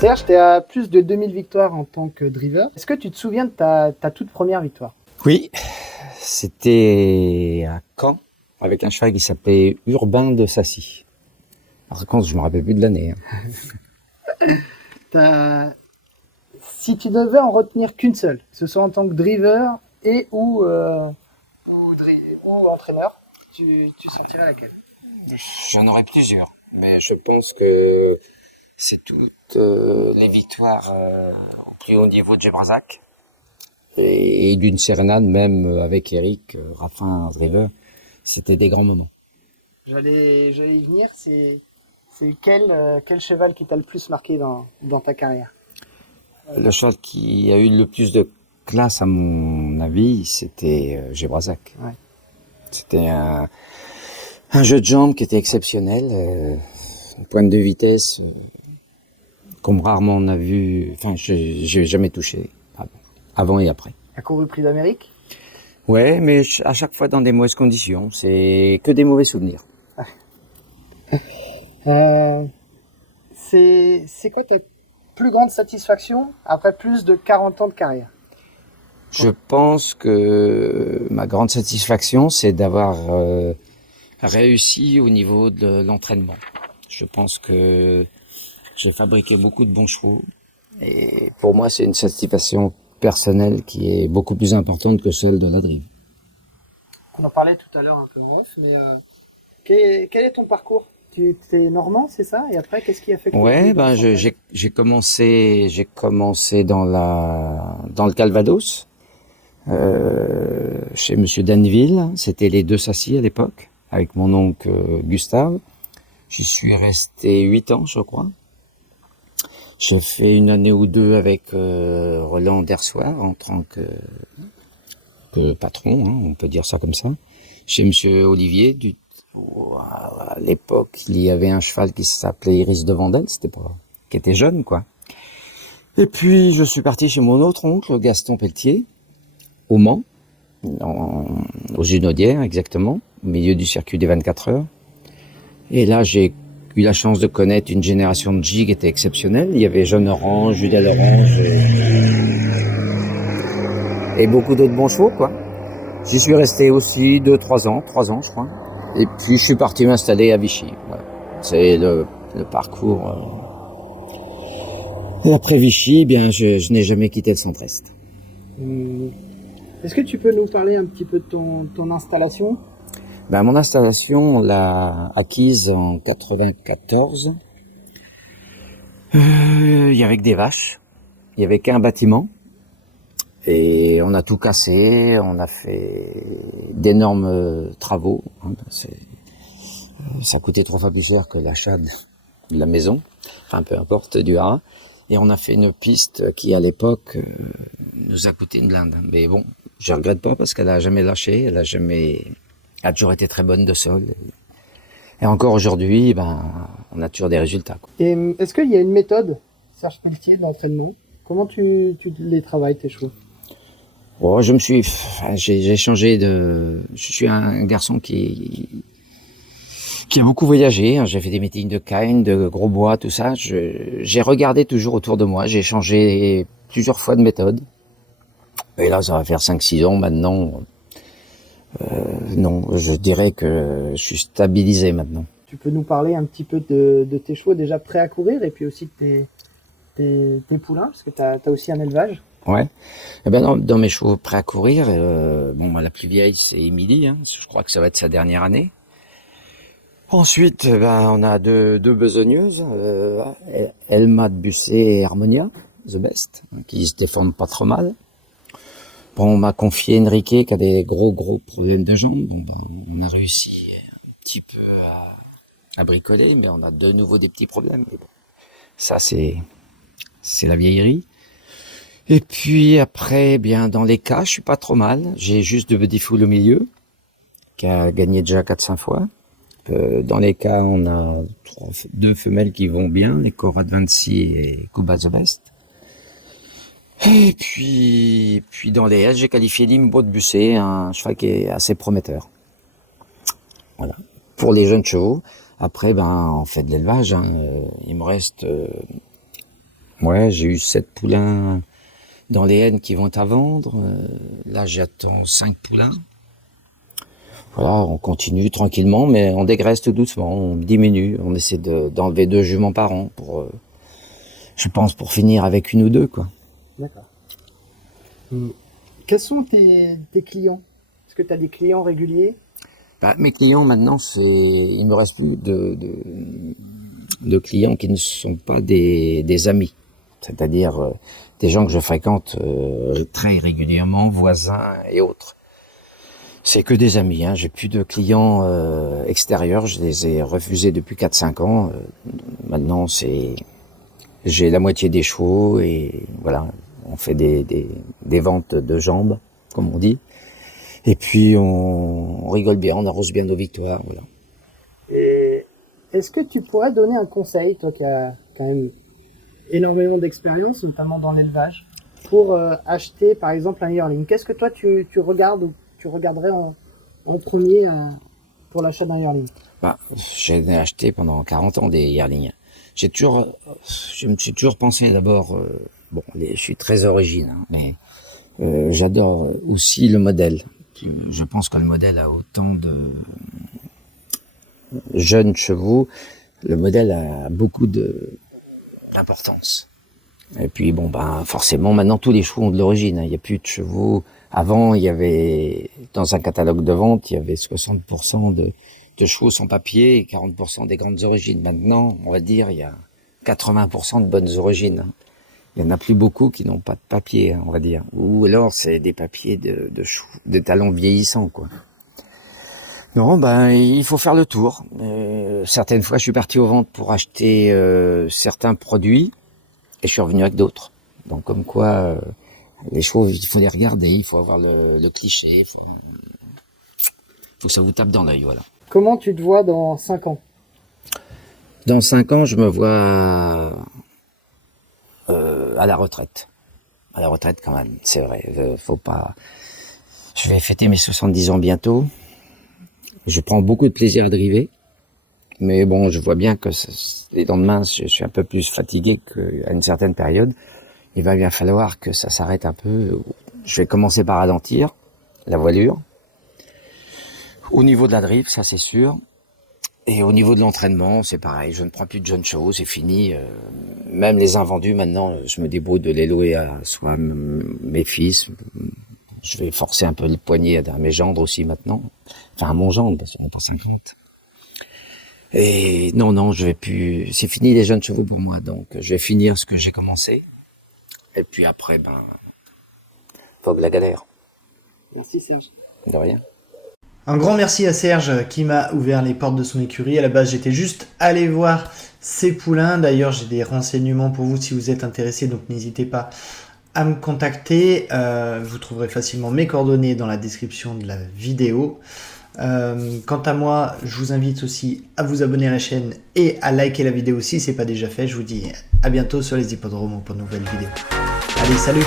Serge, tu es à plus de 2000 victoires en tant que driver. Est-ce que tu te souviens de ta toute première victoire? Oui, c'était à Caen, avec un cheval qui s'appelait Urbain de Sassy. Par contre, je me rappelle plus de l'année. Si tu devais en retenir qu'une seule, que ce soit en tant que driver ou entraîneur, tu sentirais laquelle? J'en aurais plusieurs, mais je pense que c'est toutes les victoires au plus haut niveau de Gebrasac et d'une sérénade même avec Eric, Raffin, driver. C'était des grands moments. J'allais y venir, c'est quel cheval qui t'a le plus marqué dans ta carrière? Le cheval qui a eu le plus de classe, à mon avis, c'était Gebrasac. Ouais. C'était un jeu de jambes qui était exceptionnel, une pointe de vitesse comme rarement on a vu, enfin j'ai jamais touché avant et après. A couru Prix d'Amérique? Ouais, mais à chaque fois dans des mauvaises conditions, c'est que des mauvais souvenirs. C'est quoi ta plus grande satisfaction après plus de 40 ans de carrière? Je pense que ma grande satisfaction, c'est d'avoir réussi au niveau de l'entraînement. Je pense que j'ai fabriqué beaucoup de bons chevaux et pour moi, c'est une satisfaction personnelle qui est beaucoup plus importante que celle de la drive. On en parlait tout à l'heure un peu en off, mais quel est ton parcours? Tu es normand, c'est ça? Et après, qu'est-ce qui a fait que Ouais, ben j'ai commencé dans le Calvados, chez Monsieur Danville. C'était les Deux Sassy à l'époque, avec mon oncle Gustave. J'y suis resté 8 ans, je crois. J'ai fait une année ou deux avec Roland Dersoir en tant que patron, hein, on peut dire ça comme ça. Chez Monsieur Olivier, à l'époque, il y avait un cheval qui s'appelait Iris de Vandel, qui était jeune, quoi. Et puis, je suis parti chez mon autre oncle, Gaston Pelletier, au Mans, aux Junaudières, exactement, au milieu du circuit des 24 heures. Et là, j'ai eu la chance de connaître une génération de G qui était exceptionnelle. Il y avait Jeune Orange, Judel Orange et beaucoup d'autres bons chevaux, quoi. J'y suis resté aussi 3 ans, je crois. Et puis, je suis parti m'installer à Vichy. Voilà. C'est le parcours. Et après Vichy, bien, je n'ai jamais quitté le Centre-Est. Est-ce que tu peux nous parler un petit peu de ton installation? Ben, mon installation, on l'a acquise en 94. Il y avait que des vaches. Il y avait qu'un bâtiment. Et on a tout cassé. On a fait d'énormes travaux. Ça coûtait 3 fois plus cher que l'achat de la maison. Enfin, peu importe, du haras. Et on a fait une piste qui, à l'époque, nous a coûté une blinde. Mais bon, je regrette pas parce qu'elle a jamais lâché. Elle a toujours été très bonne de sol. Et encore aujourd'hui, ben, on a toujours des résultats, quoi. Et est-ce qu'il y a une méthode, Serge Pelletier, d'entraînement? Comment tu les travailles, tes chevaux? Oh, j'ai changé je suis un garçon qui a beaucoup voyagé, hein. J'ai fait des meetings de Caen, de Grosbois, tout ça. J'ai regardé toujours autour de moi. J'ai changé plusieurs fois de méthode. Et là, ça va faire 5-6 ans maintenant. Non, je dirais que je suis stabilisé maintenant. Tu peux nous parler un petit peu de tes chevaux déjà prêts à courir et puis aussi de tes poulains, parce que tu as aussi un élevage. Ouais. Eh ben dans mes chevaux prêts à courir, moi, la plus vieille, c'est Émilie, hein. Je crois que ça va être sa dernière année. Ensuite, on a deux besogneuses, Elma de Busset et Harmonia, the best, hein, qui se défendent pas trop mal. Bon, on m'a confié Enrique qui a des gros problèmes de jambes. Bon, on a réussi un petit peu à bricoler, mais on a de nouveau des petits problèmes. Mais bon, ça, c'est la vieillerie. Et puis après, bien, dans les cas, je suis pas trop mal. J'ai juste de Buddy Fool au milieu, qui a gagné déjà 4-5 fois. Dans les cas, on a 2 femelles qui vont bien, les Cora de Vinci et Cuba the Best. Et puis dans les S, j'ai qualifié Limbo de Busset, un cheval qui est assez prometteur. Voilà. Pour les jeunes chevaux. Après, on fait de l'élevage, hein. Il me reste Ouais, j'ai eu 7 poulains dans les haines qui vont être à vendre. Là, j'attends 5 poulains. Voilà, on continue tranquillement, mais on dégraisse tout doucement, on diminue, on essaie d'enlever 2 juments par an pour, je pense, pour finir avec 1 ou 2, quoi. D'accord. Quels sont tes clients? Est-ce que tu as des clients réguliers? Bah, mes clients maintenant, il me reste plus de clients qui ne sont pas des amis. C'est-à-dire des gens que je fréquente très régulièrement, voisins et autres. C'est que des amis, hein. J'ai plus de clients extérieurs, je les ai refusés depuis 4-5 ans. Maintenant, j'ai la moitié des chevaux et voilà, on fait des ventes de jambes, comme on dit. Et puis on rigole bien, on arrose bien nos victoires, voilà. Et est-ce que tu pourrais donner un conseil, toi qui as quand même énormément d'expérience, notamment dans l'élevage, pour acheter par exemple un yearling? Qu'est-ce que toi tu regardes ou tu regarderais en premier pour l'achat d'un yearling? Bah, j'ai acheté pendant 40 ans des yearlings. Je me suis toujours pensé d'abord, je suis très origine, hein, mais j'adore aussi le modèle. Je pense que le modèle a autant de jeunes chevaux. Le modèle a beaucoup d'importance. Et puis forcément maintenant tous les chevaux ont de l'origine, hein. Il n'y a plus de chevaux. Avant il y avait, dans un catalogue de vente, il y avait 60% de chevaux sans papier et 40% des grandes origines. Maintenant, on va dire, il y a 80% de bonnes origines, hein. Il y en a plus beaucoup qui n'ont pas de papier, hein, on va dire. Ou alors c'est des papiers de talons vieillissants, quoi. Non, il faut faire le tour. Certaines fois, je suis parti aux ventes pour acheter certains produits et je suis revenu avec d'autres. Donc, comme quoi, les chevaux, il faut les regarder, il faut avoir le cliché, il faut que ça vous tape dans l'œil, voilà. Comment tu te vois dans 5 ans? Dans 5 ans, je me vois à la retraite. À la retraite quand même, c'est vrai. Faut pas. Je vais fêter mes 70 ans bientôt. Je prends beaucoup de plaisir à driver, mais bon, je vois bien que les lendemains, je suis un peu plus fatigué qu'à une certaine période. Il va bien falloir que ça s'arrête un peu. Je vais commencer par ralentir la voilure. Au niveau de la drive, ça c'est sûr. Et au niveau de l'entraînement, c'est pareil. Je ne prends plus de jeunes chevaux, c'est fini. Même les invendus, maintenant, je me débrouille de les louer à soit mes fils. Je vais forcer un peu le poignet à mes gendres aussi maintenant. Enfin, à mon gendre, parce qu'on n'est pas 50. Et non, je vais plus. C'est fini les jeunes chevaux pour moi. Donc, je vais finir ce que j'ai commencé. Et puis après, faut que la galère. Merci Serge. De rien. Un grand merci à Serge qui m'a ouvert les portes de son écurie. À la base, j'étais juste allé voir ses poulains. D'ailleurs, j'ai des renseignements pour vous si vous êtes intéressé, donc n'hésitez pas à me contacter. Vous trouverez facilement mes coordonnées dans la description de la vidéo. Quant à moi, je vous invite aussi à vous abonner à la chaîne et à liker la vidéo si ce n'est pas déjà fait. Je vous dis à bientôt sur les hippodromes pour de nouvelles vidéos. Allez, salut!